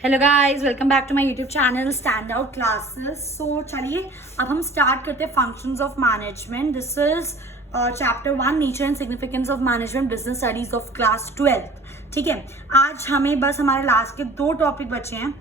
Hello guys, welcome back to my YouTube channel stand out classes. So चलिए अब हम start करते हैं functions of management. This is chapter 1 nature and significance of management business studies of class 12। ठीक है, आज हमें बस हमारे लास्ट के 2 टॉपिक बचे हैं,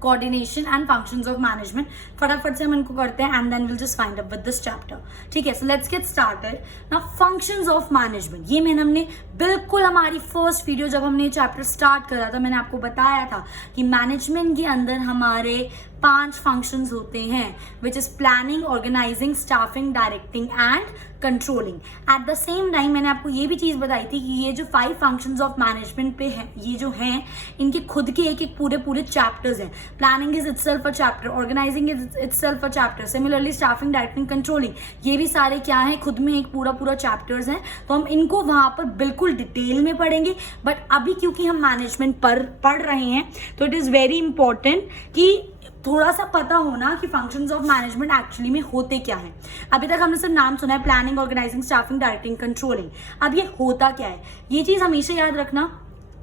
coordination and functions of management. फटाफट से हम इनको करते हैं and then will just find up with this chapter. ठीक है, so let's get started now. Functions of management, ये हमने बिल्कुल हमारी फर्स्ट वीडियो जब हमने चैप्टर स्टार्ट करा था, मैंने आपको बताया था कि मैनेजमेंट के अंदर हमारे 5 फंक्शंस होते हैं, which is planning, organising, staffing, directing and controlling. At the same time मैंने आपको ये भी चीज बताई थी कि ये जो 5 फंक्शंस ऑफ मैनेजमेंट पे है, ये जो हैं इनके खुद के एक पूरे चैप्टर्स हैं। Planning is itself a chapter, organising is itself a chapter, similarly staffing, directing, controlling, ये भी सारे क्या है, खुद में एक पूरा चैप्टर्स हैं। तो हम इनको वहां पर बिल्कुल डिटेल में पढ़ेंगे, बट अभी क्योंकि हम मैनेजमेंट पढ़ रहे हैं तो इट इज वेरी इंपॉर्टेंट कि थोड़ा सा पता होना कि फंक्शंस ऑफ मैनेजमेंट एक्चुअली में होते क्या है। अभी तक हमने सिर्फ नाम सुना है, planning, organising, staffing, directing, controlling. अब ये होता क्या है, ये चीज हमेशा याद रखना।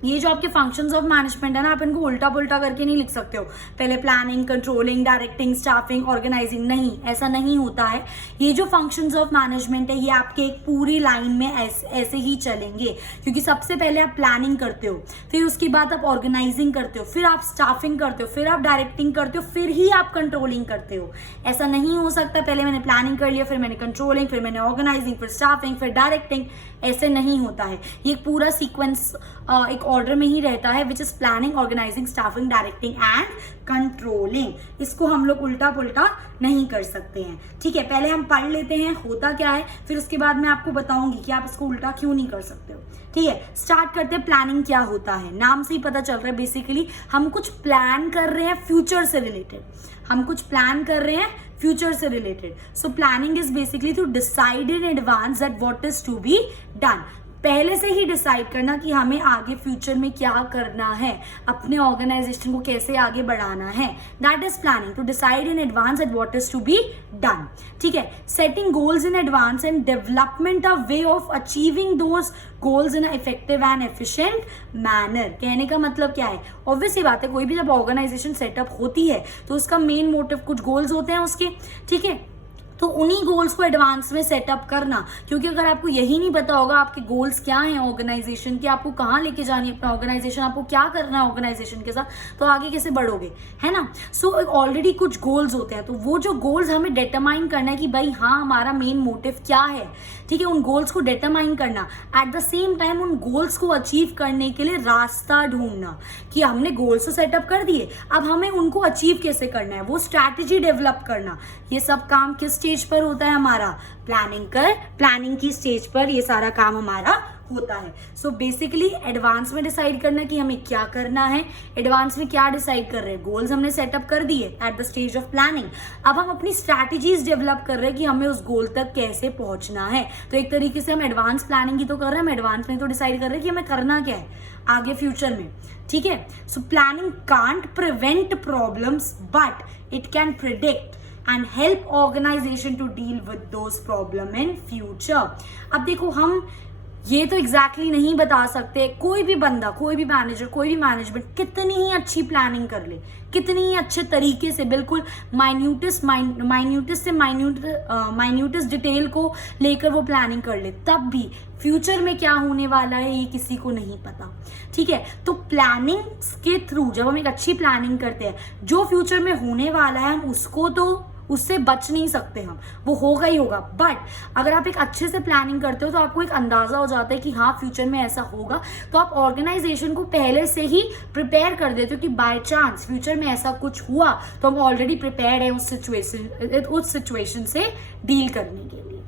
ये जो आपके फंक्शंस ऑफ मैनेजमेंट है ना, आप इनको उल्टा पुल्टा करके नहीं लिख सकते हो, पहले planning, controlling, directing, staffing, organising, नहीं, ऐसा नहीं होता है। ये जो फंक्शंस ऑफ मैनेजमेंट है, ये आपके एक पूरी लाइन में ऐसे ही चलेंगे, क्योंकि सबसे पहले आप प्लानिंग करते हो, फिर उसके बाद आप ऑर्गेनाइजिंग करते हो, फिर आप स्टाफिंग करते हो, फिर आप डायरेक्टिंग करते हो, फिर ही आप कंट्रोलिंग करते हो। ऐसा नहीं हो सकता पहले मैंने प्लानिंग कर लिया, फिर मैंने कंट्रोलिंग, फिर मैंने ऑर्गेनाइजिंग, फिर स्टाफिंग, फिर डायरेक्टिंग। ऐसे नहीं होता है, ये पूरा सीक्वेंस एक ऑर्डर में ही रहता है, which is planning, organising, staffing, directing and controlling. इसको हम लोग उल्टा पुल्टा नहीं कर सकते हैं। ठीक है, पहले हम पढ़ लेते हैं होता क्या है, फिर उसके बाद मैं आपको बताऊंगी कि आप इसको उल्टा क्यों नहीं कर सकते हो। ठीक है, स्टार्ट करते हैं। प्लानिंग क्या होता है, नाम से ही पता चल रहा है, बेसिकली हम कुछ प्लान कर रहे हैं फ्यूचर से रिलेटेड, हम कुछ प्लान कर रहे हैं फ्यूचर से related. So planning is basically to decide in advance that what is to be done. पहले से ही डिसाइड करना कि हमें आगे फ्यूचर में क्या करना है, अपने ऑर्गेनाइजेशन को कैसे आगे बढ़ाना है, that is planning, to decide in advance at what is to be done. ठीक है, setting goals in advance and development a way of achieving those goals in effective and efficient manner. कहने का मतलब क्या है, ऑब्वियसली बात है, कोई भी जब ऑर्गेनाइजेशन सेटअप होती है तो उसका मेन मोटिव, कुछ गोल्स होते हैं उसके। ठीक है, तो उन्हीं गोल्स को एडवांस में सेटअप करना, क्योंकि अगर आपको यही नहीं पता होगा आपके गोल्स क्या हैं ऑर्गेनाइजेशन के, आपको कहाँ लेके जानी है अपना ऑर्गेनाइजेशन, आपको क्या करना है ऑर्गेनाइजेशन के साथ, तो आगे कैसे बढ़ोगे, है ना। सो ऑलरेडी कुछ गोल्स होते हैं, तो वो जो गोल्स हमें डिटरमाइन करना है कि भाई हाँ हमारा मेन मोटिव क्या है। ठीक है, उन गोल्स को डिटरमाइन करना, एट द सेम टाइम उन गोल्स को अचीव करने के लिए रास्ता ढूंढना कि हमने गोल्स तो सेटअप कर दिए, अब हमें उनको अचीव कैसे करना है, वो स्ट्रैटेजी डेवलप करना। ये सब काम किस स्टेज पर होता है हमारा, प्लानिंग की स्टेज पर ये सारा काम हमारा होता है। सो बेसिकली एडवांस में डिसाइड करना कि हमें क्या करना है, एडवांस में क्या डिसाइड कर रहे हैं, गोल्स हमने सेटअप कर दिए at the stage of planning. अब हम अपनी स्ट्रैटेजीज डेवलप कर रहे हैं कि हमें उस गोल तक कैसे पहुंचना है। तो एक तरीके से हम एडवांस प्लानिंग ही तो कर रहे हैं, हम एडवांस में तो डिसाइड कर रहे हैं कि हमें करना क्या है आगे फ्यूचर में। ठीक है, so planning can't prevent problems but it can predict and help organization to deal with those problem in future। अब देखो, हम ये तो एग्जैक्टली नहीं बता सकते, कोई भी बंदा, कोई भी मैनेजर, कोई भी मैनेजमेंट कितनी ही अच्छी प्लानिंग कर ले, कितनी ही अच्छे तरीके से, बिल्कुल माइन्यूटेस्ट से माइन्यूटेस्ट डिटेल को लेकर वो प्लानिंग कर ले, तब भी फ्यूचर में क्या होने वाला है ये किसी को नहीं पता। ठीक है, तो प्लानिंग के थ्रू जब हम एक अच्छी प्लानिंग करते हैं, जो फ्यूचर में होने वाला है हम उसको तो उससे बच नहीं सकते, हम वो होगा ही होगा। बट अगर आप एक अच्छे से प्लानिंग करते हो तो आपको एक अंदाजा हो जाता है कि हाँ फ्यूचर में ऐसा होगा, तो आप ऑर्गेनाइजेशन को पहले से ही प्रिपेयर कर देते हो कि बाय चांस फ्यूचर में ऐसा कुछ हुआ तो हम ऑलरेडी प्रिपेयर्ड है उस सिचुएशन से डील करने के लिए।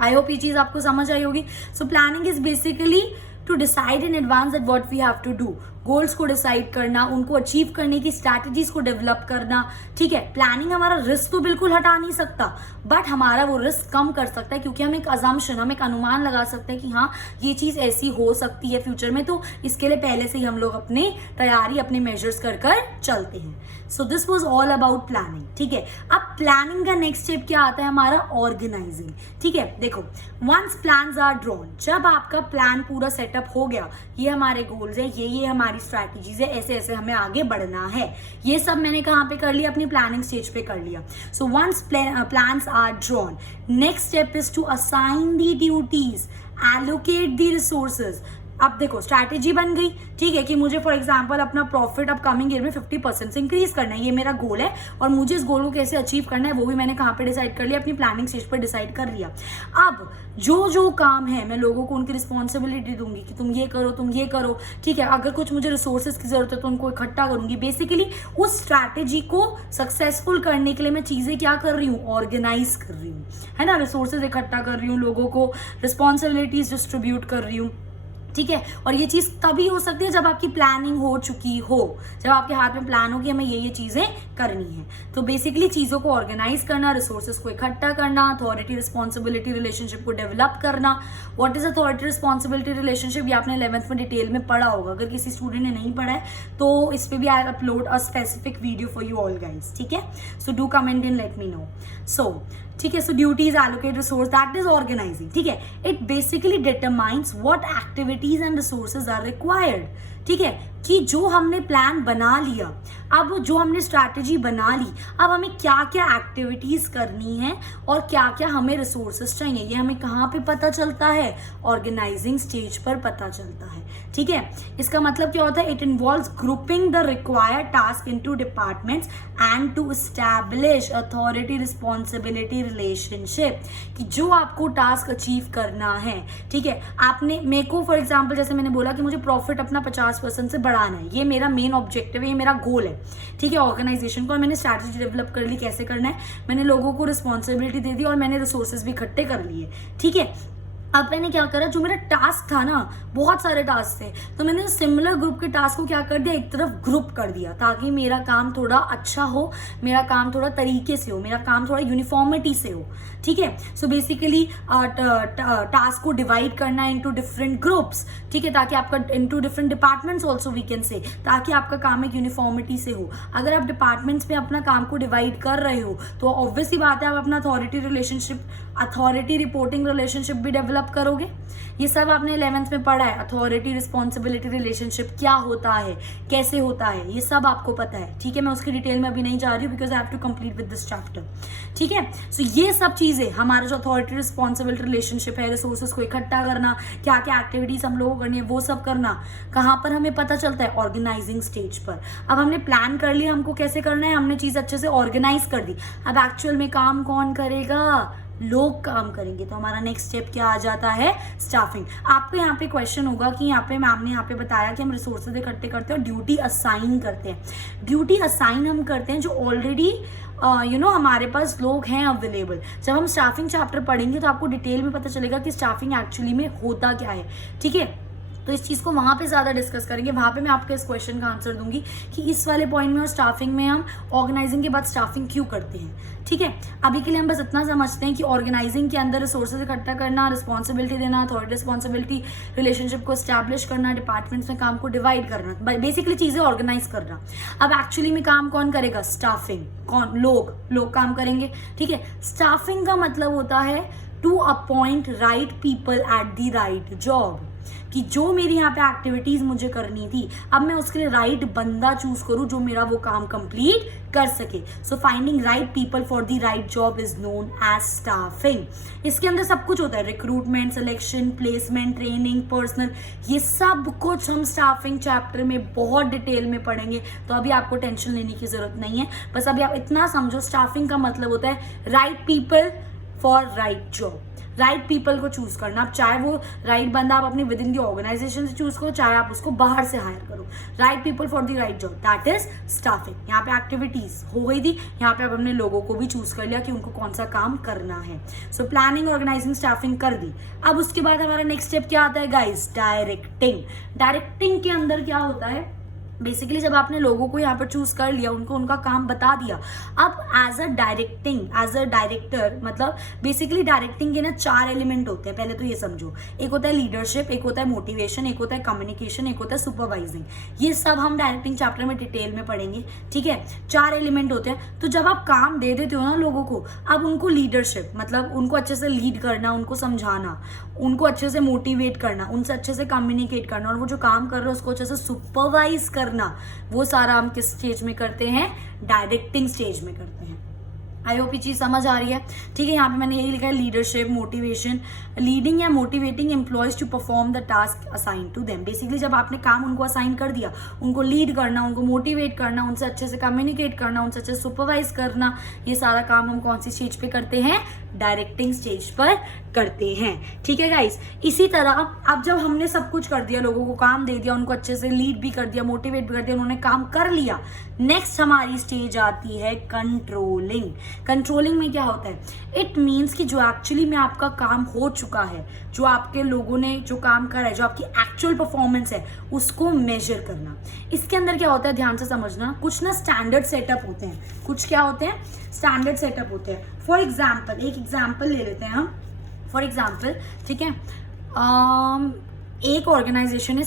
आई होप ये चीज आपको समझ आई होगी। So planning is basically to decide in advance that what we have to do, goals को डिसाइड करना, उनको अचीव करने की स्ट्रैटेजीज को डेवलप करना। ठीक है, प्लानिंग हमारा रिस्क तो बिल्कुल हटा नहीं सकता, बट हमारा वो रिस्क कम कर सकता है, क्योंकि हम एक अजम्पशन, हम एक अनुमान लगा सकते हैं कि हाँ ये चीज ऐसी हो सकती है फ्यूचर में, तो इसके लिए पहले से ही हम लोग अपनी तैयारी, अपने मेजर्स कर चलते हैं। So this was all about planning. ठीक है, अब प्लानिंग का नेक्स्ट स्टेप क्या आता है हमारा, ऑर्गेनाइजिंग। ठीक है, देखो, वंस प्लान्स आर ड्रॉन, जब आपका प्लान पूरा सेटअप हो गया, ये हमारे गोल्स है, ये हमारी हमारी स्ट्रैटेजीज है, ऐसे ऐसे हमें आगे बढ़ना है। ये सब मैंने कहाँ पे कर लिया, अपनी प्लानिंग स्टेज पे कर लिया। So once plans are drawn, next step is to assign the duties, allocate the resources. अब देखो स्ट्रैटेजी बन गई, ठीक है, कि मुझे फॉर एग्जांपल अपना प्रॉफिट अब कमिंग ईयर में 50% से इंक्रीज करना है, ये मेरा गोल है, और मुझे इस गोल को कैसे अचीव करना है वो भी मैंने कहाँ पे डिसाइड कर लिया, अपनी प्लानिंग स्टेज पर डिसाइड कर लिया। अब जो जो काम है मैं लोगों को उनकी रिस्पॉन्सिबिलिटी दूंगी कि तुम ये करो, तुम ये करो, ठीक है। अगर कुछ मुझे रिसोर्सेज की जरूरत है तो उनको इकट्ठा करूंगी। बेसिकली उस स्ट्रैटेजी को सक्सेसफुल करने के लिए मैं चीजें क्या कर रही हूँ, ऑर्गेनाइज कर रही हूँ, है ना, रिसोर्सेज इकट्ठा कर रही हूँ, लोगों को रिस्पॉन्सिबिलिटीज डिस्ट्रीब्यूट कर रही हूँ, ठीक है। और ये चीज तभी हो सकती है जब आपकी प्लानिंग हो चुकी हो, जब आपके हाथ में प्लान हो कि हमें ये चीजें करनी है। तो बेसिकली चीजों को ऑर्गेनाइज करना, रिसोर्सेज को इकट्ठा करना, अथॉरिटी रिस्पॉन्सिबिलिटी रिलेशनशिप को डेवलप करना। What is authority responsibility relationship, ये आपने 11th में डिटेल में पढ़ा होगा। अगर किसी स्टूडेंट ने नहीं पढ़ा है तो इस पे भी I upload a specific video for you all guys, ठीक है। So do comment in, let me know. So ठीक है, so duties, allocate resource, that is organising, ठीक है। It basically determines what activities and resources are required, ठीक है, कि जो हमने प्लान बना लिया, अब जो हमने स्ट्रैटेजी बना ली, अब हमें क्या क्या एक्टिविटीज करनी है और क्या क्या हमें रिसोर्सेज चाहिए, ये हमें कहाँ पे पता चलता है, ऑर्गेनाइजिंग स्टेज पर पता चलता है, ठीक है। इसका मतलब क्या होता है, it involves grouping the required task into departments and to establish authority responsibility relationship, कि जो आपको टास्क अचीव करना है, ठीक है। आपने मेरे को फॉर एग्जाम्पल जैसे मैंने बोला कि मुझे प्रॉफिट अपना 50% से बढ़ाना है, ये मेरा मेन ऑब्जेक्टिव है, ये मेरा गोल है, ठीक है, ऑर्गेनाइजेशन को। और मैंने स्ट्रैटेजी डेवलप कर ली कैसे करना है, मैंने लोगों को रिस्पॉन्सिबिलिटी दे दी और मैंने रिसोर्सेज भी इकट्ठे कर लिए, ठीक है। अब मैंने क्या करा, जो मेरा टास्क था ना, बहुत सारे टास्क थे, तो मैंने सिमिलर ग्रुप के टास्क को क्या कर दिया, एक तरफ ग्रुप कर दिया, ताकि मेरा काम थोड़ा अच्छा हो, मेरा काम थोड़ा तरीके से हो, मेरा काम थोड़ा यूनिफॉर्मिटी से हो, ठीक है। सो बेसिकली टास्क को डिवाइड करना इनटू डिफरेंट ग्रुप्स, ठीक है, ताकि आपका into different departments also we can say, ताकि आपका काम एक यूनिफॉर्मिटी से हो। अगर आप डिपार्टमेंट्स में अपना काम को डिवाइड कर रहे हो तो ऑब्वियसली बात है आप अपना authority relationship, authority reporting relationship भी डेवलप करोगे। ये सब आपने 11th में पढ़ा है, अथॉरिटी रिस्पॉन्सिबिलिटी रिलेशनशिप क्या होता है, कैसे होता है, ये सब आपको पता है, ठीक है। मैं उसकी डिटेल में अभी नहीं जा रही हूँ because I have to complete with this chapter, ठीक है। सो ये सब चीजें हमारा जो अथॉरिटी रिस्पॉन्सिबिलिटी रिलेशनशिप है, रिसोर्सेज को इकट्ठा करना, क्या क्या एक्टिविटीज हम लोगों को करनी है, वो सब करना, कहाँ पर हमें पता चलता है, ऑर्गेनाइजिंग स्टेज पर। अब हमने प्लान कर लिया हमको कैसे करना है, हमने चीज अच्छे से ऑर्गेनाइज कर दी, अब एक्चुअल में काम कौन करेगा, लोग काम करेंगे। तो हमारा नेक्स्ट स्टेप क्या आ जाता है, स्टाफिंग। आपको यहाँ पे क्वेश्चन होगा कि यहाँ पे मैम ने यहाँ पे बताया कि हम रिसोर्सेज इकट्ठे करते हैं और ड्यूटी असाइन करते हैं। ड्यूटी असाइन हम करते हैं जो ऑलरेडी हमारे पास लोग हैं अवेलेबल। जब हम स्टाफिंग चैप्टर पढ़ेंगे तो आपको डिटेल में पता चलेगा कि स्टाफिंग एक्चुअली में होता क्या है, ठीक है। तो इस चीज़ को वहाँ पे ज़्यादा डिस्कस करेंगे, वहाँ पे मैं आपके इस क्वेश्चन का आंसर दूंगी कि इस वाले पॉइंट में और स्टाफिंग में हम ऑर्गेनाइजिंग के बाद स्टाफिंग क्यों करते हैं, ठीक है। अभी के लिए हम बस इतना समझते हैं कि ऑर्गेनाइजिंग के अंदर रिसोर्सेज इकट्ठा करना, रिस्पॉन्सिबिलिटी देना, अथॉरिटी रिस्पॉन्सिबिलिटी रिलेशनशिप को स्टैब्लिश करना, डिपार्टमेंट्स में काम को डिवाइड करना, बेसिकली चीज़ें ऑर्गेनाइज करना। अब एक्चुअली में काम कौन करेगा, स्टाफिंग, कौन, लोग काम करेंगे, ठीक है। स्टाफिंग का मतलब होता है to appoint right people at the right job, कि जो मेरी यहाँ पे एक्टिविटीज मुझे करनी थी अब मैं उसके लिए राइट बंदा चूज करूँ जो मेरा वो काम कंप्लीट कर सके। So finding right people for the right job is known as staffing. इसके अंदर सब कुछ होता है, recruitment, selection, placement, training, personal, ये सब कुछ हम स्टाफिंग चैप्टर में बहुत डिटेल में पढ़ेंगे, तो अभी आपको टेंशन लेने की जरूरत नहीं है। बस अभी आप इतना समझो, स्टाफिंग का मतलब होता है right people for right job, right people को चूज करना। आप चाहे वो राइट बंदा आप अपनी विद इन दी ऑर्गेनाइजेशन से चूज करो, चाहे आप उसको बाहर से हायर करो, right people for the right job, that is staffing. यहाँ पे एक्टिविटीज हो गई थी, यहाँ पे अब हमने लोगों को भी चूज कर लिया कि उनको कौन सा काम करना है। सो प्लानिंग, ऑर्गेनाइजिंग, स्टाफिंग कर दी। अब उसके बाद हमारा नेक्स्ट स्टेप क्या आता है गाइस, डायरेक्टिंग। डायरेक्टिंग के अंदर क्या होता है, बेसिकली जब आपने लोगों को यहाँ पर चूज कर लिया, उनको उनका काम बता दिया, अब एज अ डायरेक्टर मतलब बेसिकली डायरेक्टिंग के ना 4 एलिमेंट होते हैं। पहले तो ये समझो, एक होता है लीडरशिप, एक होता है मोटिवेशन, एक होता है कम्युनिकेशन, एक होता है सुपरवाइजिंग। ये सब हम डायरेक्टिंग चैप्टर में डिटेल में पढ़ेंगे, ठीक है। 4 एलिमेंट होते हैं। तो जब आप काम दे देते हो ना लोगों को, अब उनको लीडरशिप मतलब उनको अच्छे से लीड करना, उनको समझाना, उनको अच्छे से मोटिवेट करना, उनसे अच्छे से कम्युनिकेट करना, और वो जो काम कर रहे हो उसको अच्छे से सुपरवाइज करना, वो सारा हम किस स्टेज में करते हैं? डायरेक्टिंग स्टेज में करते हैं। आई होप ये चीज समझ आ रही है, ठीक है। यहाँ पे मैंने यही लिखा है, लीडरशिप, मोटिवेशन, लीडिंग या motivating employees to perform the task assign to them. Basically जब आपने काम उनको असाइन कर दिया, उनको लीड करना, उनको मोटिवेट करना, उनसे अच्छे से कम्युनिकेट करना, उनसे अच्छे से सुपरवाइज करना, ये सारा काम हम कौन सी स्टेज पे करते हैं? डायरेक्टिंग स्टेज पर करते हैं, ठीक है गाइस। इसी तरह अब जब हमने सब कुछ कर दिया, लोगों को काम दे दिया, उनको अच्छे से लीड भी कर दिया, मोटिवेट भी कर दिया, उन्होंने काम कर लिया, नेक्स्ट हमारी स्टेज आती है कंट्रोलिंग। कंट्रोलिंग में क्या होता है? इट मीन्स कि जो एक्चुअली में आपका काम हो चुका है, जो आपके लोगों ने जो काम करा है, जो आपकी एक्चुअल परफॉर्मेंस है, उसको मेजर करना। इसके अंदर क्या होता है, ध्यान से समझना, कुछ ना स्टैंडर्ड सेटअप होते हैं, कुछ क्या होते हैं? स्टैंडर्ड सेटअप होते हैं। फॉर एग्जाम्पल, एक एग्जाम्पल ले लेते हैं हम। फॉर एग्जाम्पल, ठीक है, एक ऑर्गेनाइजेशन ने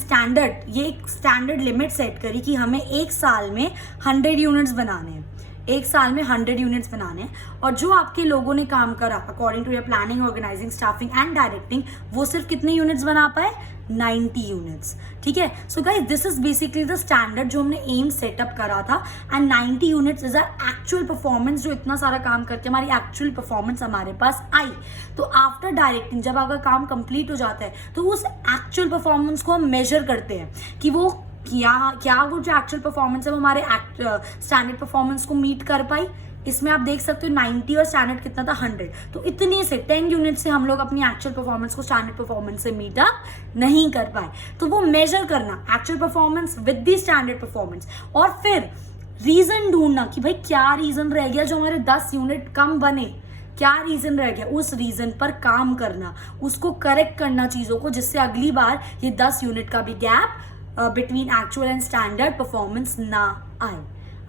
ये एक स्टैंडर्ड लिमिट सेट करी कि हमें एक साल में 100 यूनिट्स बनाने हैं, एक साल में 100 यूनिट्स बनाने हैं, और जो आपके लोगों ने काम करा according to your planning, organising, staffing and directing, वो सिर्फ कितने यूनिट्स बना पाए? 90 यूनिट्स, ठीक है। So guys, this is basically the standard जो हमने एम सेटअप करा था, and 90 units is our actual performance, जो इतना सारा काम करके हमारी एक्चुअल परफॉर्मेंस हमारे पास आई। तो आफ्टर डायरेक्टिंग जब आपका काम कंप्लीट हो जाता है, तो उस एक्चुअल परफॉर्मेंस को हम मेजर करते हैं कि वो क्या वो जो एक्चुअल परफॉर्मेंस है वो हमारे स्टैंडर्ड परफॉर्मेंस को मीट कर पाई। इसमें आप देख सकते हो 90 और स्टैंडर्ड कितना था? 100। तो इतने से 10 यूनिट से हम लोग अपनी एक्चुअल परफॉर्मेंस को स्टैंडर्ड परफॉर्मेंस से मीट अप नहीं कर पाए। तो वो मेजर करना actual performance with the standard performance, और फिर रीजन ढूंढना कि भाई क्या रीजन रह गया जो हमारे 10 यूनिट कम बने, क्या रीजन रह गया, उस रीजन पर काम करना, उसको करेक्ट करना चीजों को, जिससे अगली बार ये 10 यूनिट का भी gap between actual and standard performance ना आए।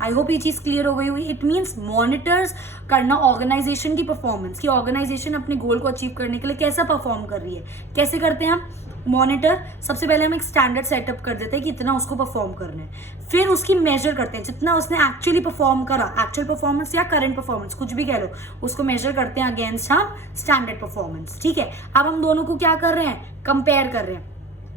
आई होप ये चीज क्लियर हो गई हुई। इट मीन्स मॉनिटर्स करना ऑर्गेनाइजेशन की परफॉर्मेंस, कि ऑर्गेनाइजेशन अपने गोल को अचीव करने के लिए कैसा परफॉर्म कर रही है। कैसे करते हैं हम मॉनिटर? सबसे पहले हम एक स्टैंडर्ड सेटअप कर देते हैं कि इतना उसको परफॉर्म करना है, फिर उसकी मेजर करते हैं, जितना उसने एक्चुअली परफॉर्म करा, एक्चुअल परफॉर्मेंस या करंट परफॉर्मेंस कुछ भी कह लो, उसको मेजर करते हैं अगेंस्ट हम स्टैंडर्ड परफॉर्मेंस, ठीक है। अब हम दोनों को क्या कर रहे हैं? कंपेयर कर रहे हैं,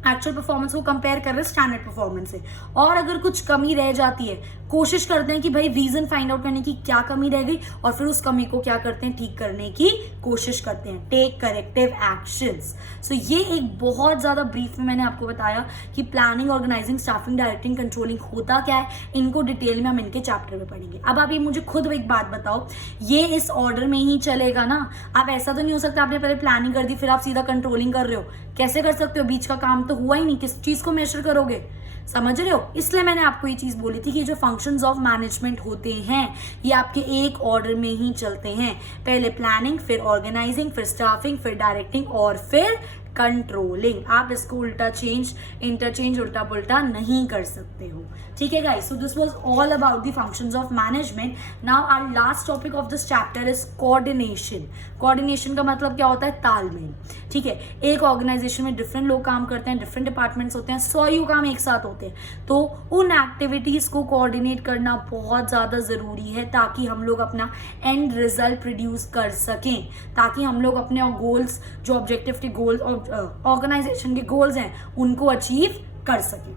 एक्चुअल परफॉर्मेंस को कंपेयर कर रहे हैं स्टैंडर्ड परफॉर्मेंस से, और अगर कुछ कमी रह जाती है, कोशिश करते हैं कि भाई रीजन फाइंड आउट करने की क्या कमी रह गई, और फिर उस कमी को क्या करते हैं? ठीक करने की कोशिश करते हैं, टेक करेक्टिव एक्शंस। सो ये एक बहुत ज्यादा ब्रीफ में मैंने आपको बताया कि planning, organising, staffing, directing, controlling होता क्या है। इनको डिटेल में हम इनके चैप्टर में पढ़ेंगे। अब आप ये मुझे खुद एक बात बताओ, ये इस ऑर्डर में ही चलेगा ना? आप ऐसा तो नहीं हो सकता आपने पहले प्लानिंग कर दी फिर आप सीधा कंट्रोलिंग कर रहे हो, कैसे कर सकते हो? बीच का काम तो हुआ ही नहीं, किस चीज को मेजर करोगे? समझ रहे हो? इसलिए मैंने आपको ये चीज बोली थी कि जो फंक्शंस ऑफ मैनेजमेंट होते हैं ये आपके एक ऑर्डर में ही चलते हैं, पहले प्लानिंग, फिर ऑर्गेनाइजिंग, फिर स्टाफिंग, फिर डायरेक्टिंग, और फिर कंट्रोलिंग। आप इसको उल्टा इंटरचेंज उल्टा पुल्टा नहीं कर सकते हो, ठीक है guys. So this was all about the functions of management. Now our last topic of this chapter is coordination. Coordination का मतलब क्या होता है? तालमेल, ठीक है। एक ऑर्गेनाइजेशन में डिफरेंट लोग काम करते हैं, डिफरेंट डिपार्टमेंट्स होते हैं, 100 काम एक साथ होते हैं, तो उन एक्टिविटीज को कोऑर्डिनेट करना बहुत ज्यादा जरूरी है, ताकि हम लोग अपना एंड रिजल्ट प्रोड्यूस कर सकें, ताकि हम लोग अपने गोल्स, जो ऑब्जेक्टिव के गोल्स और ऑर्गेनाइजेशन के गोल्स हैं, उनको अचीव कर सकें।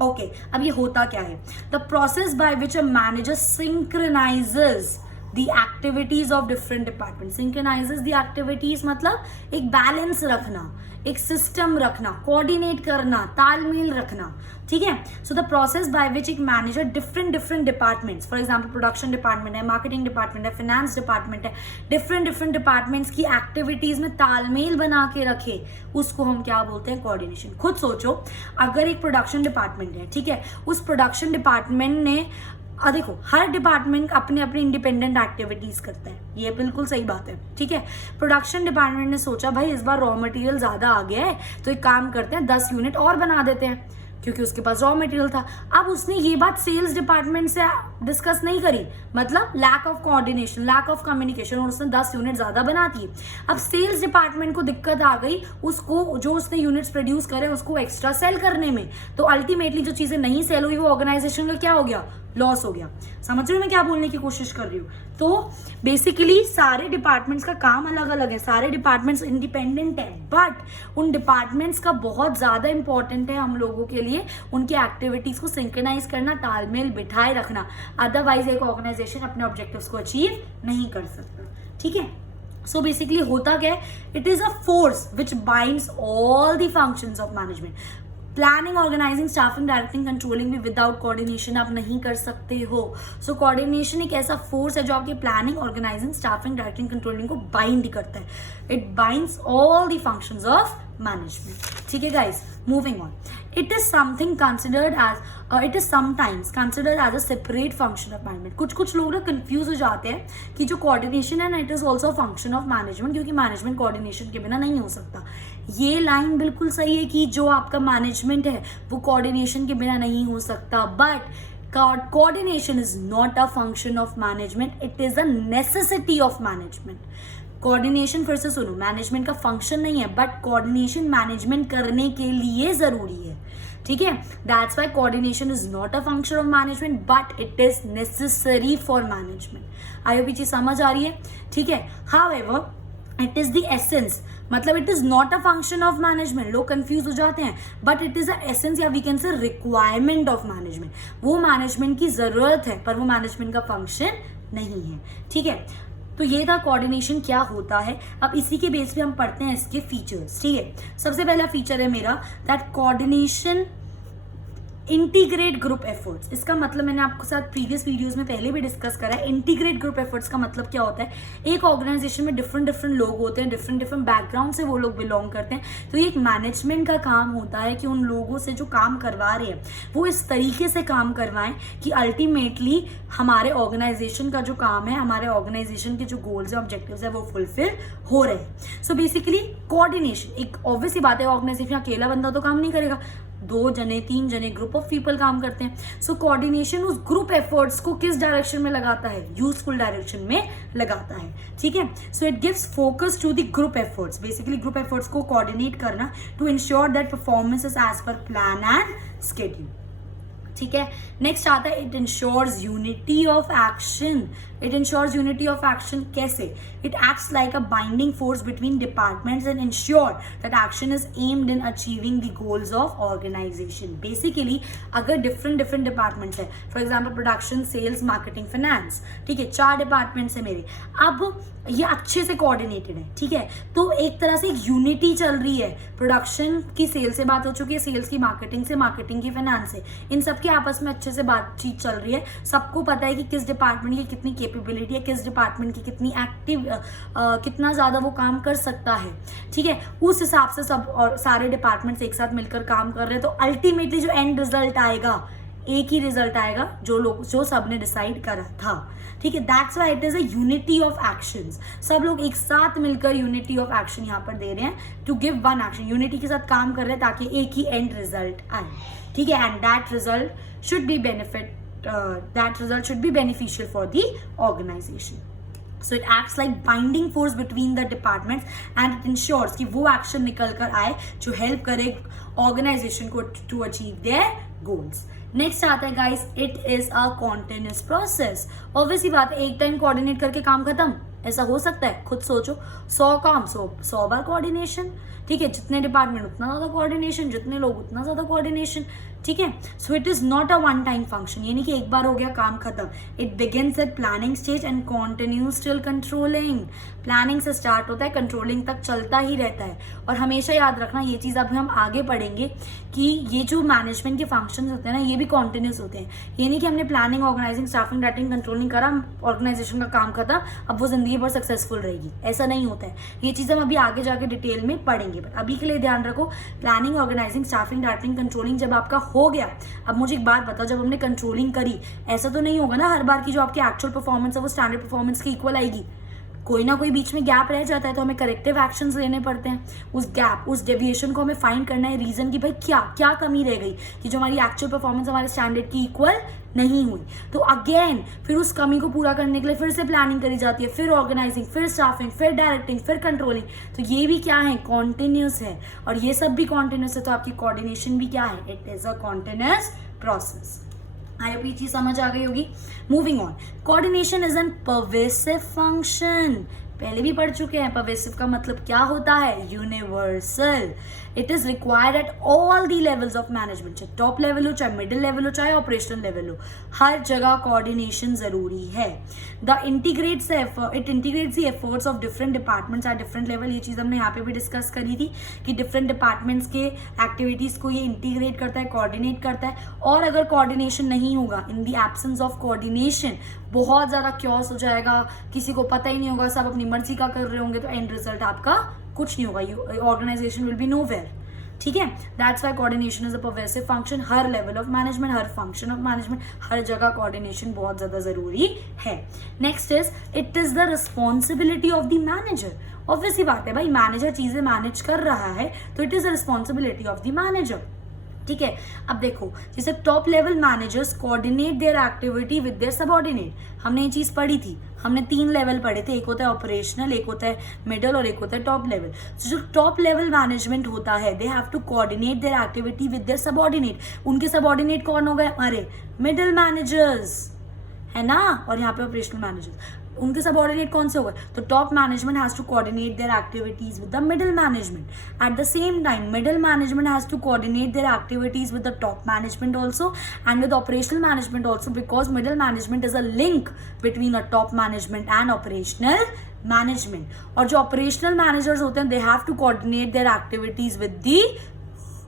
ओके, अब ये होता क्या है? The process by which a manager synchronises the activities of different department. Synchronises the activities मतलब एक बैलेंस रखना, एक सिस्टम रखना, कोऑर्डिनेट करना, तालमेल रखना, ठीक है। So the process by which एक manager different departments, for example production department है, मार्केटिंग डिपार्टमेंट है, फाइनेंस डिपार्टमेंट है, डिफरेंट डिपार्टमेंट्स की एक्टिविटीज में तालमेल बना के रखे, उसको हम क्या बोलते हैं? कोऑर्डिनेशन। खुद सोचो, अगर एक प्रोडक्शन डिपार्टमेंट है, ठीक है, उस प्रोडक्शन डिपार्टमेंट ने देखो, हर डिपार्टमेंट अपने अपने इंडिपेंडेंट एक्टिविटीज करता है, ये बिल्कुल सही बात है, ठीक है। प्रोडक्शन डिपार्टमेंट ने सोचा भाई इस बार रॉ मटेरियल ज्यादा आ गया है, तो एक काम करते हैं 10 यूनिट और बना देते हैं। क्योंकि उसके पास रॉ मटेरियल था। अब उसने ये बात सेल्स डिपार्टमेंट से डिस्कस नहीं करी, मतलब lack of coordination, lack of communication, और उसने 10 यूनिट ज्यादा बना दी। अब सेल्स डिपार्टमेंट को दिक्कत आ गई उसको, जो उसने यूनिट्स प्रोड्यूस करे उसको एक्स्ट्रा सेल करने में। तो अल्टीमेटली जो चीजें नहीं सेल हुई वो ऑर्गेनाइजेशन का क्या हो गया, लॉस हो गया। समझ रहे हो मैं क्या बोलने की कोशिश कर रही हूँ? तो बेसिकली सारे डिपार्टमेंट्स का काम अलग अलग है, सारे डिपार्टमेंट्स इंडिपेंडेंट है, बट उन डिपार्टमेंट्स का बहुत ज्यादा इंपॉर्टेंट है हम लोगों के लिए उनकी एक्टिविटीज को सिंक्रोनाइज करना, तालमेल बिठाए रखना, अदरवाइज एक ऑर्गेनाइजेशन अपने ऑब्जेक्टिव्स को अचीव नहीं कर सकता। ठीक है, सो बेसिकली होता क्या है, it is a force which binds all the functions of management. Planning, organising, staffing, directing, controlling भी विदाउट कोऑर्डिनेशन आप नहीं कर सकते हो। सो कोऑर्डिनेशन एक ऐसा फोर्स है जो आपकी planning, organising, staffing, directing, controlling को बाइंड करता है। It binds all the functions of management. ठीक है guys, moving on, it is something considered as it is sometimes considered as a separate function of management. कुछ लोग ना confuse हो जाते हैं कि जो कोऑर्डिनेशन है ना, it is also function of management, क्योंकि मैनेजमेंट कोऑर्डिनेशन के बिना नहीं हो सकता। ये लाइन बिल्कुल सही है कि जो आपका मैनेजमेंट है वो कोऑर्डिनेशन के बिना नहीं हो सकता, but coordination is not a function of management, it is a necessity of management. Coordination, फिर से सुनो, मैनेजमेंट का फंक्शन नहीं है, बट कोऑर्डिनेशन मैनेजमेंट करने के लिए जरूरी है। ठीक है, that's why coordination is not a function of management but it is necessary for management. आयो पीछे समझ आ रही है? ठीक है, however it is the essence, मतलब it is not a function of management. लोग कंफ्यूज हो जाते हैं, but it is a essence या we can say requirement of management. वो मैनेजमेंट की जरूरत है पर वो मैनेजमेंट का फंक्शन नहीं है। ठीक है, तो ये था कोऑर्डिनेशन क्या होता है। अब इसी के बेस पे हम पढ़ते हैं इसके फीचर्स। ठीक है, सबसे पहला फीचर है मेरा that coordination integrate group efforts. इसका मतलब मैंने आपके साथ प्रीवियस वीडियोस में पहले भी डिस्कस करा है। इंटीग्रेट ग्रुप एफर्ट्स का मतलब क्या होता है, एक ऑर्गेनाइजेशन में डिफरेंट लोग होते हैं, डिफरेंट बैकग्राउंड से वो लोग बिलोंग करते हैं। तो ये एक मैनेजमेंट का काम होता है कि उन लोगों से जो काम करवा रहे हैं वो इस तरीके से काम करवाएं कि अल्टीमेटली हमारे ऑर्गेनाइजेशन का जो काम है, हमारे ऑर्गेनाइजेशन के जो गोल्स है, ऑब्जेक्टिव्स है, वो फुलफिल हो रहे हैं। सो बेसिकली कोऑर्डिनेशन, एक ऑब्वियस सी बात है, ऑर्गेनाइजेशन अकेला बंदा तो काम नहीं करेगा, 2 जने 3 जने ग्रुप ऑफ पीपल काम करते हैं। सो कोऑर्डिनेशन उस ग्रुप एफर्ट्स को किस डायरेक्शन में लगाता है, यूजफुल डायरेक्शन में लगाता है। ठीक है, so it gives focus to the group efforts. Basically group efforts को कोऑर्डिनेट करना to ensure that performance is as per plan and schedule. ठीक है, नेक्स्ट आता है it ensures unity of action. It ensures unity of action कैसे? It acts like a binding force between departments and ensure that action is aimed in achieving the goals of organisation. Basically अगर different departments है, for example production, sales, marketing, finance, ठीक है, 4 departments है मेरे, अब ये अच्छे से कोऑर्डिनेटेड है। ठीक है, तो एक तरह से एक यूनिटी चल रही है। प्रोडक्शन की सेल्स से बात हो चुकी है, सेल्स की मार्केटिंग से, मार्केटिंग की फाइनेंस से, इन सबकी आपस में अच्छे से बातचीत चल रही है। सबको पता है कि किस डिपार्टमेंट की कितनी कैपेबिलिटी है, किस डिपार्टमेंट की कितनी एक्टिव, कितना ज्यादा वो काम कर सकता है। ठीक है, उस हिसाब से सब और सारे डिपार्टमेंट्स एक साथ मिलकर काम कर रहे हैं, तो अल्टीमेटली जो एंड रिजल्ट आएगा, एक ही रिजल्ट आएगा जो सबने डिसाइड करा था। ठीक है, that's why it is a unity of actions. सब लोग एक साथ मिलकर यूनिटी ऑफ एक्शन यहाँ पर दे रहे हैं to give one action, unity के साथ काम कर रहे हैं ताकि एक ही एंड रिजल्ट आए। ठीक है, and that result should be beneficial for the organisation. So it acts like binding force between the departments and it ensures कि वो एक्शन निकल कर आए जो हेल्प करे ऑर्गेनाइजेशन को to achieve their goals. Next आता है guys, it is a continuous process. Obviously बात है, एक टाइम कोऑर्डिनेट करके काम खत्म, ऐसा हो सकता है? खुद सोचो, 100 काम 100 बार कोऑर्डिनेशन। ठीक है, जितने डिपार्टमेंट उतना ज्यादा कोऑर्डिनेशन, जितने लोग उतना ज्यादा कोऑर्डिनेशन। ठीक है, so it is not a one time function, यानी कि एक बार हो गया काम खत्म। It begins at planning stage and continues till controlling. Planning से स्टार्ट होता है, कंट्रोलिंग तक चलता ही रहता है। और हमेशा याद रखना, ये चीज अभी हम आगे पढ़ेंगे कि ये जो मैनेजमेंट के फंक्शंस होते हैं ना, ये भी कॉन्टिन्यूस होते हैं। ये नहीं कि हमने planning, organising, staffing, directing, controlling करा, ऑर्गेनाइजेशन का काम खत्म, अब वो जिंदगी भर सक्सेसफुल रहेगी, ऐसा नहीं होता है। ये चीज हम अभी आगे जाके डिटेल में पढ़ेंगे, बट अभी के लिए ध्यान रखो, planning, organising, staffing, directing, controlling जब आपका हो गया, अब मुझे एक बात बताओ, जब हमने कंट्रोलिंग करी, ऐसा तो नहीं होगा ना हर बार की जो आपकी एक्चुअल परफॉर्मेंस है वो स्टैंडर्ड परफॉर्मेंस की इक्वल आएगी। कोई ना कोई बीच में गैप रह जाता है तो हमें करेक्टिव एक्शंस लेने पड़ते हैं। उस गैप, उस डेविएशन को हमें फाइंड करना है रीजन कि भाई क्या कमी रह गई कि जो हमारी एक्चुअल परफॉर्मेंस हमारे स्टैंडर्ड की इक्वल नहीं हुई। तो अगेन फिर उस कमी को पूरा करने के लिए फिर से प्लानिंग करी जाती है, फिर ऑर्गेनाइजिंग, फिर स्टाफिंग, फिर डायरेक्टिंग, फिर कंट्रोलिंग। तो ये भी क्या है, कॉन्टिन्यूस है, और ये सब भी कॉन्टिन्यूस है। तो आपकी कोऑर्डिनेशन भी क्या है, it is a continuous process. I hope ये चीज समझ आ गई होगी। Moving on, coordination is an pervasive function. पहले भी पढ़ चुके हैं, परवेसिव का मतलब क्या होता है, universal. It is required at all the levels of management, चाहे टॉप लेवल हो, चाहे मिडिल लेवल हो, चाहे ऑपरेशनल लेवल हो, हर जगह कोऑर्डिनेशन जरूरी है। It integrates the efforts of different departments at different level. ये चीज हमने यहाँ पे भी डिस्कस करी थी कि डिफरेंट डिपार्टमेंट्स के एक्टिविटीज को ये इंटीग्रेट करता है, कोऑर्डिनेट करता है। और अगर कोऑर्डिनेशन नहीं होगा, इन दी एब्सेंस ऑफ कोऑर्डिनेशन, बहुत ज्यादा क्योस हो जाएगा, किसी को पता ही नहीं होगा, सब अपनी मर्जी का कर रहे होंगे, तो एंड रिजल्ट आपका कुछ नहीं होगा, ऑर्गेनाइजेशन विल बी नोवेयर। ठीक है, that's why coordination is a pervasive function. हर लेवल ऑफ मैनेजमेंट, हर फंक्शन ऑफ मैनेजमेंट, हर जगह कोऑर्डिनेशन बहुत ज्यादा जरूरी है। Next is, it is the responsibility of the manager. Obviously बात है भाई, मैनेजर चीजें मैनेज कर रहा है तो it is the responsibility of the manager. ठीक है, अब देखो, जैसे top level managers coordinate their activity with their subordinate. हमने ये चीज पढ़ी थी, हमने 3 लेवल पढ़े थे, एक होता है ऑपरेशनल, एक होता है मिडल और एक होता है टॉप लेवल। जो टॉप लेवल मैनेजमेंट होता है, they have to coordinate their activity with their subordinate. उनके सबऑर्डिनेट कौन हो गए, हमारे मिडिल मैनेजर्स, है ना, और यहाँ पे ऑपरेशनल मैनेजर्स। उनके सबऑर्डिनेट कौन से हो गए, तो top management has to coordinate their activities with the middle management. At the same time middle management has to coordinate their activities with the top management also and with operational management also, because middle management is a link between a top management and operational management. और जो operational managers होते हैं, they have to coordinate their activities with the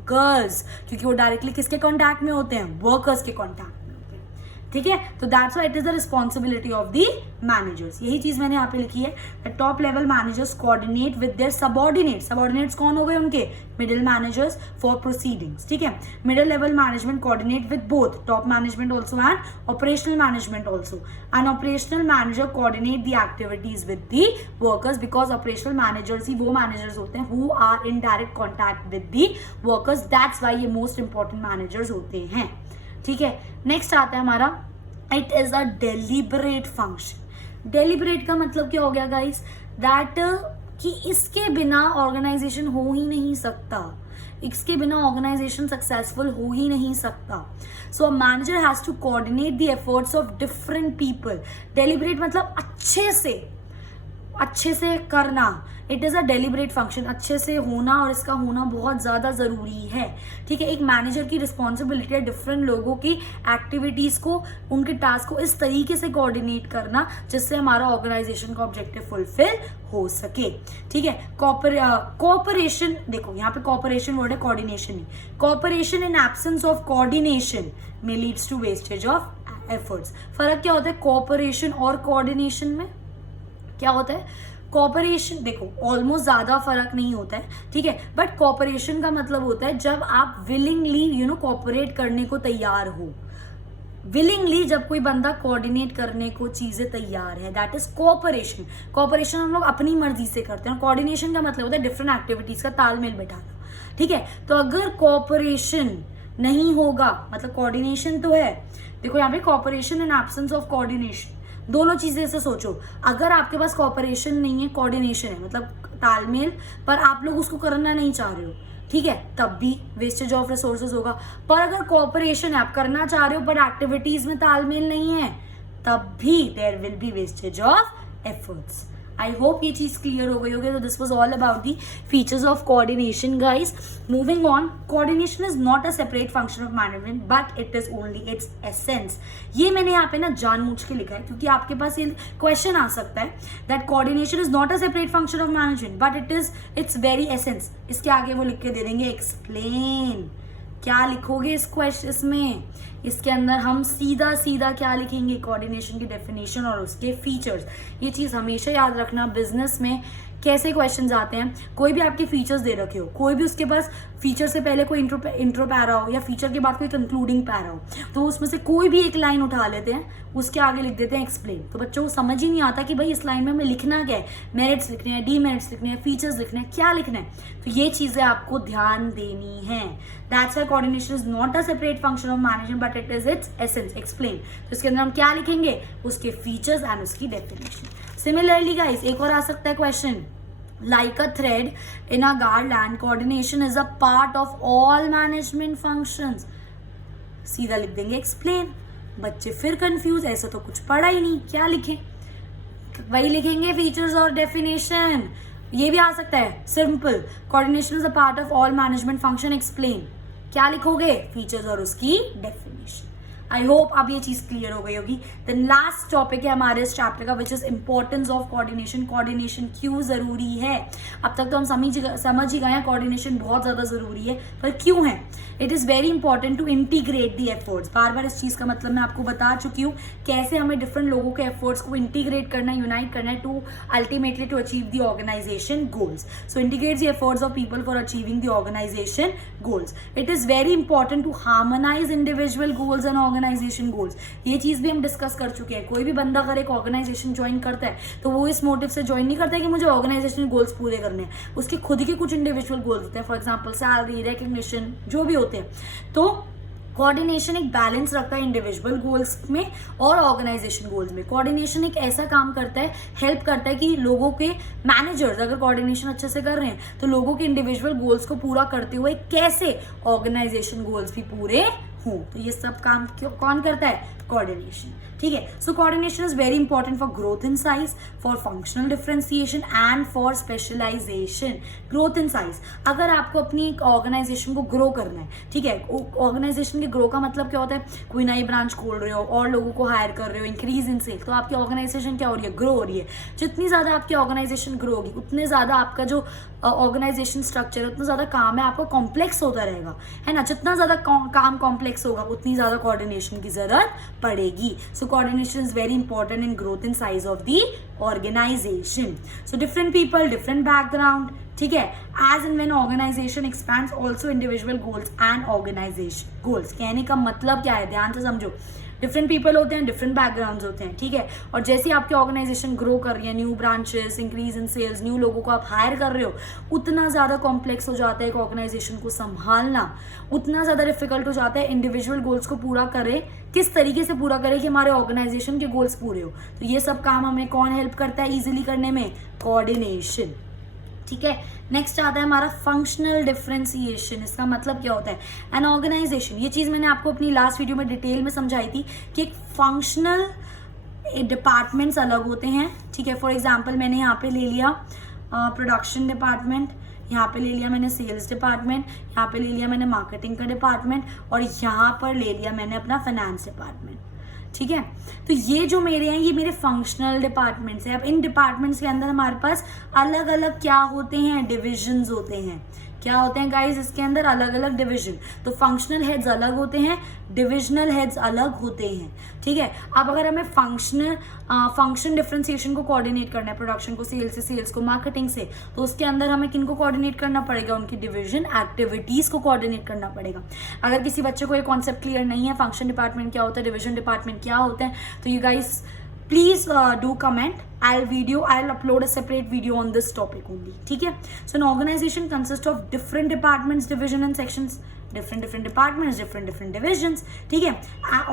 workers, क्योंकि वो directly किसके contact में होते हैं, वर्कर्स के कॉन्टैक्ट। ठीक है, तो that's why it is the responsibility of the managers. यही चीज मैंने यहाँ पे लिखी है, top level managers coordinate with their subordinate. Subordinates कौन हो गए उनके, मिडिल मैनेजर्स फॉर प्रोसीडिंग्स। ठीक है, middle level management coordinate with both top management also and operational management also, and operational manager coordinate the activities with the workers, because operational managers ही वो managers होते हैं who are in direct contact with the workers. That's why ये most important managers होते हैं। ठीक है, next आता है हमारा, it is a deliberate function. Deliberate का मतलब क्या हो गया गाइस, दैट कि इसके बिना ऑर्गेनाइजेशन हो ही नहीं सकता, इसके बिना ऑर्गेनाइजेशन सक्सेसफुल हो ही नहीं सकता। So a manager has to coordinate the efforts of different people. Deliberate मतलब अच्छे से करना। It is a deliberate function, अच्छे से होना, और इसका होना बहुत ज्यादा जरूरी है। ठीक है, एक मैनेजर की रिस्पॉन्सिबिलिटी है डिफरेंट लोगों की एक्टिविटीज को, उनके टास्क को इस तरीके से कोऑर्डिनेट करना जिससे हमारा ऑर्गेनाइजेशन का ऑब्जेक्टिव फुलफिल हो सके। ठीक है, कोऑपरेशन, देखो यहाँ पे कोऑपरेशन वर्ड है, कोऑर्डिनेशन नहीं। Cooperation in absence of coordination में leads to wastage of efforts. फर्क क्या होता है कोऑपरेशन और कोऑर्डिनेशन में, क्या होता है कोऑपरेशन, देखो ऑलमोस्ट ज्यादा फर्क नहीं होता है। ठीक है, बट कोऑपरेशन का मतलब होता है जब आप विलिंगली कोऑपरेट करने को तैयार हो, विलिंगली जब कोई बंदा कोऑर्डिनेट करने को चीजें तैयार है, दैट इज कोऑपरेशन। कोऑपरेशन हम लोग अपनी मर्जी से करते हैं, कोऑर्डिनेशन का मतलब होता है डिफरेंट एक्टिविटीज का तालमेल बैठाना। ठीक है, तो अगर कोऑपरेशन नहीं होगा, मतलब कोऑर्डिनेशन तो है, देखो यहाँ पे cooperation in absence of coordination, दोनों चीजें से सोचो। अगर आपके पास कोऑपरेशन नहीं है, कोऑर्डिनेशन है, मतलब तालमेल, पर आप लोग उसको करना नहीं चाह रहे हो, ठीक है, तब भी वेस्टेज ऑफ रिसोर्सेज होगा। पर अगर कोऑपरेशन है, आप करना चाह रहे हो पर एक्टिविटीज में तालमेल नहीं है, तब भी there will be wastage of efforts. I hope ये चीज क्लियर हो गई होगी। तो this was all about the features of coordination guys. Moving on, coordination is not a separate function of management but it is only its essence. ये मैंने यहाँ पे ना जानबूझ के लिखा है क्योंकि आपके पास ये क्वेश्चन आ सकता है that coordination is not a separate function of management but it is it's very essence. इसके आगे वो लिख के दे देंगे एक्सप्लेन। क्या लिखोगे इस क्वेश्चन इसमें, इसके अंदर हम सीधा सीधा क्या लिखेंगे, कोऑर्डिनेशन की डेफिनेशन और उसके फीचर्स। ये चीज हमेशा याद रखना, बिजनेस में कैसे क्वेश्चंस आते हैं, कोई भी आपके फीचर्स दे रखे हो, कोई भी उसके पास फीचर से पहले कोई इंट्रो पैरा हो या फीचर के बाद कोई कंक्लूडिंग पैरा हो, तो उसमें से कोई भी एक लाइन उठा लेते हैं, उसके आगे लिख देते हैं एक्सप्लेन। तो बच्चों को समझ ही नहीं आता कि भाई इस लाइन में हमें लिखना क्या है, मेरिट्स लिखने हैं, डीमेरिट्स लिखने हैं, फीचर्स लिखने हैं, क्या लिखना है। तो ये चीजें आपको ध्यान देनी है। That's why coordination is not a separate function of management but it is its essence, explain. तो इसके अंदर हम क्या लिखेंगे, उसके फीचर्स एंड उसकी डेफिनेशन। सिमिलरली गाइस एक और आ सकता है question, like a thread in a garland, coordination is a part of all management functions. सीधा लिख देंगे explain। बच्चे फिर कंफ्यूज, ऐसा तो कुछ पढ़ा ही नहीं, क्या लिखें, वही लिखेंगे फीचर्स और डेफिनेशन। ये भी आ सकता है simple, coordination is a part of all management function, explain. क्या लिखोगे, फीचर्स और उसकी डेफिनेशन। आई होप अब ये चीज क्लियर हो गई होगी। देन लास्ट टॉपिक है हमारे इस चैप्टर का which is importance of coordination. Coordination क्यों जरूरी है, अब तक तो हम समझ ही गए हैं कोऑर्डिनेशन बहुत ज्यादा जरूरी है, पर क्यों है। It is very important to integrate the efforts. बार बार इस चीज का मतलब मैं आपको बता चुकी हूँ, कैसे हमें डिफरेंट लोगों के एफर्ट्स को इंटीग्रेट करना है, यूनाइट करना है to ultimately to achieve the organisation goals. So integrate the efforts of people for achieving the organisation goals. It is very important to harmonise individual goals and organisation goals. ये चीज भी हम discuss कर चुके हैं। कोई भी बंदा अगर एक ऑर्गेनाइजेशन ज्वाइन करता है तो वो इस मोटिव से ज्वाइन नहीं करता है कि मुझे ऑर्गेनाइजेशनल गोल्स पूरे करने हैं, उसके खुद के कुछ इंडिविजुअल गोल्स होते हैं, फॉर एग्जांपल सैलरी, रिकग्निशन, जो भी होते हैं। तो कोऑर्डिनेशन एक बैलेंस रखता है इंडिविजुअल गोल्स में और ऑर्गेनाइजेशन गोल्स में। कोऑर्डिनेशन एक ऐसा काम करता है, हेल्प करता है कि लोगों के मैनेजर्स अगर कोऑर्डिनेशन अच्छे से कर रहे हैं तो लोगों के इंडिविजुअल गोल्स को पूरा करते हुए कैसे ऑर्गेनाइजेशन गोल्स भी पूरे हों। तो ये सब काम कौन करता है, कोऑर्डिनेशन। ठीक है, so coordination is very important for growth in size, for functional differentiation and for specialisation. Growth in size, अगर आपको अपनी एक ऑर्गेनाइजेशन को ग्रो करना है, ठीक है, ऑर्गेनाइजेशन के ग्रो का मतलब क्या होता है, कोई नई ब्रांच खोल रहे हो और लोगों को हायर कर रहे हो, इंक्रीज इन सेल, तो आपकी ऑर्गेनाइजेशन क्या हो रही है, ग्रो हो रही है। जितनी ज्यादा आपकी ऑर्गेनाइजेशन ग्रो होगी उतने ज्यादा आपका जो ऑर्गेनाइजेशन स्ट्रक्चर उतना ज्यादा काम है आपका कॉम्प्लेक्स होता रहेगा, है ना। जितना ज्यादा काम कॉम्प्लेक्स होगा उतनी ज्यादा कोऑर्डिनेशन की जरूरत पड़ेगी। So coordination is very important in growth in size of the organisation. So different people, different background, ठीक है। As and when organisation expands also individual goals and organisation goals. कहने का मतलब क्या है, ध्यान से समझो। डिफरेंट पीपल होते हैं, डिफरेंट बैकग्राउंड्स होते हैं, ठीक है। और जैसे आपकी ऑर्गेनाइजेशन ग्रो कर रही है, new branches, increase in sales, new लोगों को आप हायर कर रहे हो, उतना ज्यादा कॉम्प्लेक्स हो जाता है एक ऑर्गेनाइजेशन को संभालना, उतना ज्यादा डिफिकल्ट हो जाता है इंडिविजुअल गोल्स को पूरा करे, किस तरीके से पूरा करे कि हमारे ऑर्गेनाइजेशन के गोल्स पूरे हो। तो ये सब काम हमें कौन हेल्प करता है इजिली करने में, कोऑर्डिनेशन। ठीक है, नेक्स्ट आता है हमारा फंक्शनल डिफरेंशिएशन। इसका मतलब क्या होता है, एन ऑर्गेनाइजेशन, ये चीज मैंने आपको अपनी लास्ट वीडियो में डिटेल में समझाई थी कि एक फंक्शनल डिपार्टमेंट्स अलग होते हैं, ठीक है। फॉर एग्जांपल मैंने यहाँ पे ले लिया प्रोडक्शन डिपार्टमेंट, यहाँ पे ले लिया मैंने सेल्स डिपार्टमेंट, यहाँ पे ले लिया मैंने मार्केटिंग का डिपार्टमेंट, और यहाँ पर ले लिया मैंने अपना फाइनेंस डिपार्टमेंट, ठीक है। तो ये जो मेरे हैं ये मेरे फंक्शनल डिपार्टमेंट्स हैं। अब इन डिपार्टमेंट्स के अंदर हमारे पास अलग अलग क्या होते हैं, डिविजन्स होते हैं। क्या होते हैं गाइस, इसके अंदर अलग अलग डिवीजन। तो फंक्शनल हेड्स अलग होते हैं, डिविजनल हेड्स अलग होते हैं, ठीक है। अब अगर हमें फंक्शन डिफरेंशिएशन को कोऑर्डिनेट करना है, प्रोडक्शन को सेल्स से, सेल्स को मार्केटिंग से, तो उसके अंदर हमें किनको कोऑर्डिनेट करना पड़ेगा, उनकी डिवीजन एक्टिविटीज को कोऑर्डिनेट करना पड़ेगा। अगर किसी बच्चे को ये कॉन्सेप्ट क्लियर नहीं है, फंक्शन डिपार्टमेंट क्या होता है, डिवीजन डिपार्टमेंट क्या होता है, तो you guys please do comment. I'll upload a separate video on this topic only. ठीक है, so an organization consists of different departments, division and sections. different departments, different divisions, ठीक है।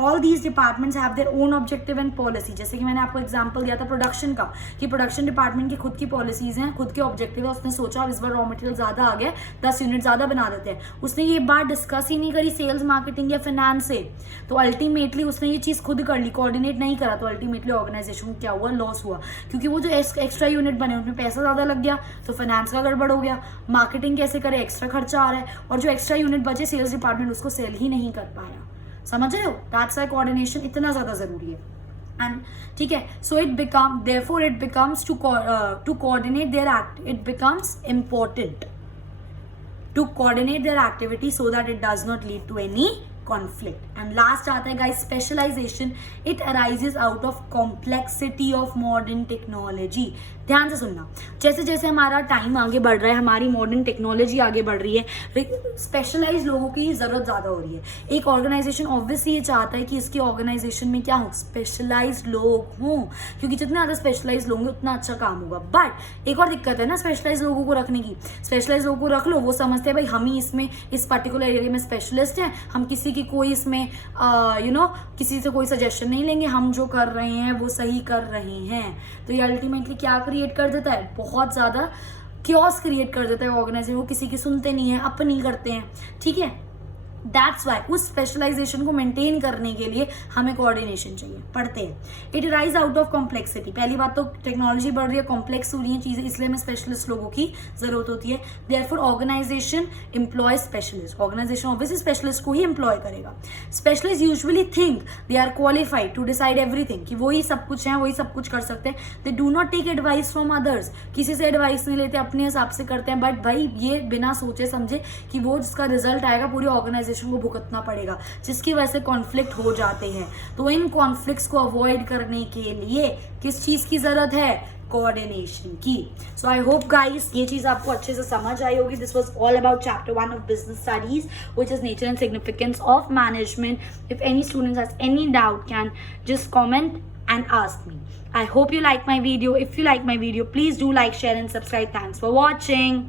all these departments have their own objective and policy। जैसे कि मैंने आपको example दिया था प्रोडक्शन का, कि प्रोडक्शन डिपार्टमेंट की खुद की पॉलिसीज हैं, खुद के ऑब्जेक्टिव है। उसने सोचा इस बार रॉ मटेरियल ज्यादा आ गया, 10 यूनिट ज्यादा बना देते हैं। उसने ये बात डिस्कस ही नहीं करी सेल्स, मार्केटिंग या फाइनेंस से, तो अल्टीमेटली उसने ये चीज खुद कर ली, कोऑर्डिनेट नहीं करा, तो अल्टीमेटली ऑर्गेनाइजेशन को क्या हुआ, लॉस हुआ। क्योंकि वो जो एक्स्ट्रा यूनिट बने उनमें पैसा ज्यादा लग गया, तो फाइनेंस का गड़बड़ हो गया, मार्केटिंग कैसे करे, एक्स्ट्रा खर्चा आ रहा है, और जो एक्स्ट्रा यूनिट बचे सेल्स डिपार्टमेंट उसको सेल ही नहीं कर पाया। समझ रहे हो, दैट्स व्हाई कोऑर्डिनेशन इतना ज्यादा जरूरी है। एंड ठीक है, सो therefore it becomes to coordinate their it becomes important to coordinate their activity so that it does not lead to any conflict. And last आता है guys specialisation, it arises out of complexity of modern technology. ध्यान से सुनना, जैसे जैसे हमारा time आगे बढ़ रहा है, हमारी मॉडर्न टेक्नोलॉजी आगे बढ़ रही है, स्पेशलाइज लोगों की ज़रूरत ज़्यादा हो रही है। एक ऑर्गेनाइजेशन ऑब्वियसली ये चाहता है कि इसकी ऑर्गेनाइजेशन में क्या हो, स्पेशलाइज लोग हों, क्योंकि जितने ज़्यादा स्पेशलाइज लोग होंगे उतना अच्छा काम होगा। बट एक और दिक्कत है ना स्पेशलाइज लोगों को रखने की, स्पेशलाइज लोगों को रख लो, वो समझते हैं भाई हम ही इसमें इस पर्टिकुलर एरिया में स्पेशलिस्ट हैं, हम किसी की कोई इसमें किसी से कोई सजेशन नहीं लेंगे, हम जो कर रहे हैं वो सही कर रहे हैं। तो ये अल्टीमेटली क्या क्रिएट कर देता है, बहुत ज़्यादा क्योस क्रिएट कर देता है ऑर्गेनाइजेशन। वो किसी की सुनते नहीं है, अपनी करते हैं, ठीक है। दैट्स वाई उस स्पेशलाइजेशन को मेंटेन करने के लिए हमें कोऑर्डिनेशन चाहिए। पढ़ते हैं, it rise out of complexity. पहली बात तो टेक्नोलॉजी बढ़ रही है, कॉम्प्लेक्स हो रही है चीज़ें, इसलिए हमें स्पेशलिस्ट लोगों की जरूरत होती है। Therefore organisation employ specialist, organisation obviously specialist को ही एम्प्लॉय करेगा। Specialist usually think they are qualified to decide everything, कि वही सब कुछ है, वही सब कुछ कर सकते हैं। They do not take advice from others, किसी से एडवाइस नहीं लेते, अपने हिसाब से करते हैं। बट भाई ये बिना सोचे समझे कि वो जिसका रिजल्ट आएगा पूरी ऑर्गेनाइजेशन को भुगतना पड़ेगा, जिसकी वजह से कॉन्फ्लिक्ट हो जाते हैं। तो इन कॉन्फ्लिक्ट्स को अवॉइड करने के लिए किस चीज की जरूरत है, कोऑर्डिनेशन की। सो आई होप गाइस ये चीज आपको अच्छे से समझ आई होगी। This was all about chapter 1 of business studies which is nature and significance of management. If any students has any doubt can just comment and ask me. I hope you like my video. If you like my video, please do like, share and subscribe. Thanks for watching.